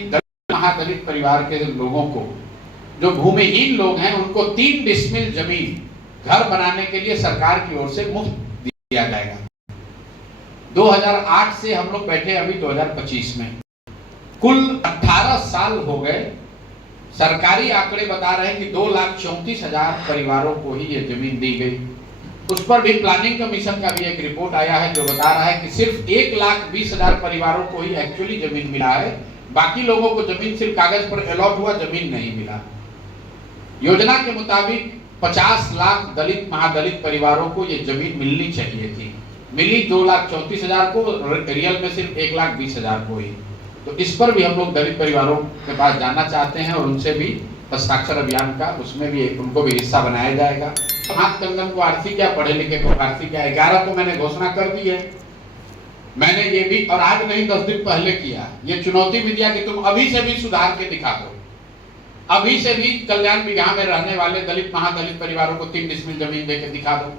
दलित महादलित परिवार के लोगों को, जो भूमिहीन लोग हैं, उनको 3 डिसमिल जमीन घर बनाने के लिए सरकार की ओर से मुफ्त दिया जाएगा। 2008 से हम लोग बैठे अभी 2025 में, कुल 18 साल हो गए। सरकारी आंकड़े बता रहे हैं कि 2,34,000 परिवारों को ही ये जमीन दी गई। उस पर भी प्लानिंग कमीशन का भी एक रिपोर्ट आया है जो बता रहा है कि सिर्फ 1,20,000 परिवारों को ही एक्चुअली जमीन मिला है, बाकी लोगों को जमीन सिर्फ कागज पर अलॉट हुआ, जमीन नहीं मिला। योजना के मुताबिक 50 लाख दलित महादलित परिवारों को ये जमीन मिलनी चाहिए थी, मिली 2,34,000 को, रियल में सिर्फ 1,20,000 को ही। तो इस पर भी हम लोग दलित परिवारों के पास जाना चाहते हैं और उनसे भी हस्ताक्षर अभियान का, उसमें भी उनको भी हिस्सा बनाया जाएगा। हाथ कंगन को आरसी क्या, पढ़े लिखे को आरसी क्या, 11 को मैंने घोषणा कर दी है। मैंने ये भी, और आज नहीं 10 दिन पहले किया, ये चुनौती भी दिया कि तुम अभी से भी सुधार के दिखा दो, अभी से भी कल्याण बिगहा में रहने वाले दलित महादलित परिवारों को 3 डिसमिल जमीन देकर दिखा दो,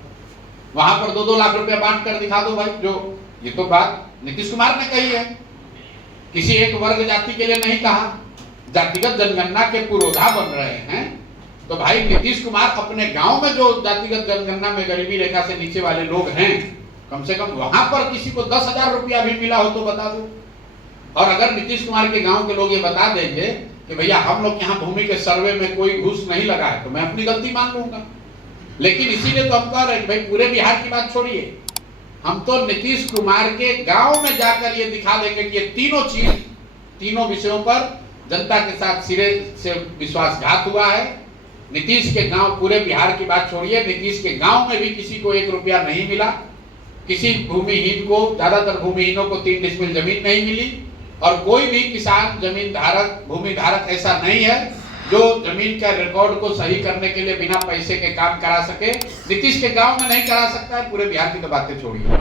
वहां पर 2-2 लाख रुपया बांट कर दिखा दो भाई। जो ये तो बात नीतीश कुमार ने कही है, किसी एक वर्ग जाति के लिए नहीं कहा। जातिगत जनगणना के पुरोधा बन रहे हैं तो भाई नीतीश कुमार अपने गांव में जो जातिगत जनगणना में गरीबी रेखा से नीचे वाले लोग हैं, कम से कम वहां पर किसी को 10,000 रुपया भी मिला हो तो बता दो। और अगर नीतीश कुमार के गांव के लोग ये बता देंगे कि भैया हम लोग यहाँ भूमि के सर्वे में कोई घूस नहीं लगा है, तो मैं अपनी गलती मान लूंगा। लेकिन इसीलिए तो हम कह रहे हैं भाई पूरे बिहार की बात छोड़िए, हम तो नीतीश कुमार के गांव में जाकर ये दिखा देंगे कि ये तीनों चीज, तीनों विषयों पर जनता के साथ सिरे से विश्वासघात हुआ है। नीतीश के गांव, पूरे बिहार की बात छोड़िए, नीतीश के गांव में भी किसी को 1 रुपया नहीं मिला, किसी भूमिहीन को, ज्यादातर भूमिहीनों को 3 डिसमिल जमीन नहीं मिली, और कोई भी किसान जमीन धारक, भूमि धारक ऐसा नहीं है जो जमीन का रिकॉर्ड को सही करने के लिए बिना पैसे के काम करा सके। नीतीश के गांव में नहीं करा सकता है, पूरे बिहार की तो बातें छोड़िए।